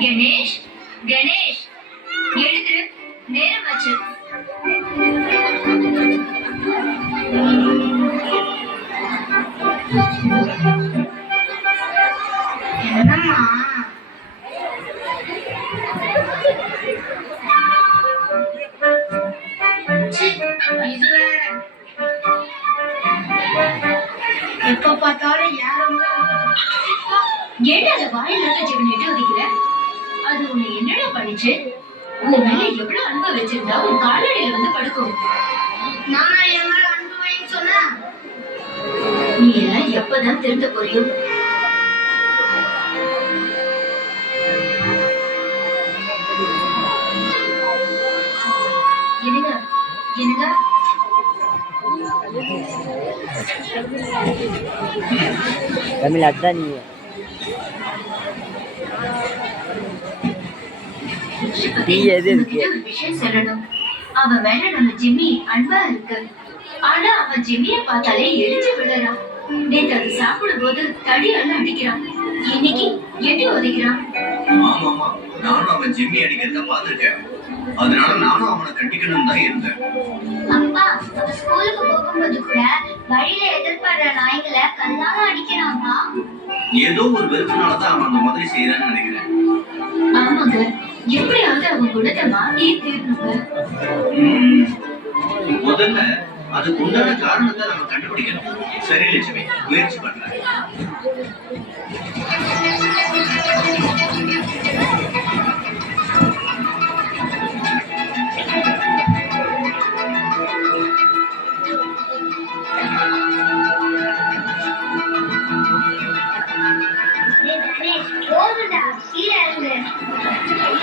கணேஷ் கணேஷ் எழுந்துரு நேரமாச்சு என்னம்மா இது வேற. எப்ப பார்த்தாலும் யாரும் ஏன்டா அதை வாயில்லாத ஜீவன் எட்டு ஒதுக்கிற அது உன்னை என்னடா பண்ணிச்சு? உன் மேல எவ்வளவு அன்பு வச்சிருந்தா உன் காலடியில வந்து படுக்கும் நானா என் மேல அன்பு வைன்னு சொன்னேன் நீ எல்லாம் எப்பதான் திருந்த போறியோ? என்னங்க? என்னங்க? தமிழ் அதான் நீ. டீ எது இருக்கு? அவன் மேல நம்ம ஜிம்மி அன்பா இருக்கு. ஆனா அவன் ஜிம்மிய பார்த்தாலே எரிஞ்சு விழறான் நேத்து அது சாப்பிடும் போது தடியால அடிக்கிறான். இன்னைக்கு எட்டி உதைக்கிறான். நானும் அவன் ஜிம்மி அடிக்கிறத பார்த்திருக்கேன். அதனால நானும் அவனை கட்டிக்கணும் தான் இருந்தேன். அப்பா அவ ஸ்கூலுக்கு போகும்போது கூட வழியில எதிர்பார்ற நாய்களை கல்லால அடிக்கிறாமா ஏதோ ஒரு வெறுப்புனால தான் அவன் அந்த மாதிரி செய்யறான்னு நினைக்கிறேன். ஆமாங்க. எப்படியாவது அவன் குணத்தை மாத்தியே தீரணுங்க. முதல்ல அதுக்கு உண்டான காரணத்தை நம்ம கண்டுபிடிக்கணும். சரி லட்சுமி முயற்சி பண்றேன்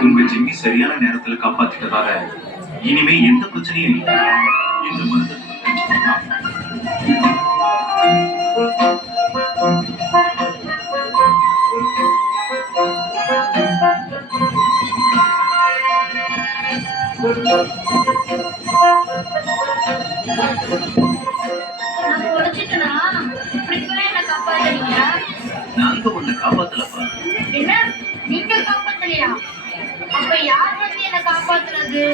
உங்க ஜிம்மி சரியான நேரத்துல காப்பாத்திட்டதால இனிமே எந்த பிரச்சனையும் இல்லை. இந்த மருந்து நான் குடிச்சிட்டனா இப்படி கூட என்ன காப்பாத்துறீங்க? நாங்க உன்னை காப்பாத்தலப்பா என்ன? நீங்க காப்பாத்தலையா? அப்ப யார் வந்து என்ன காப்பாத்துறது?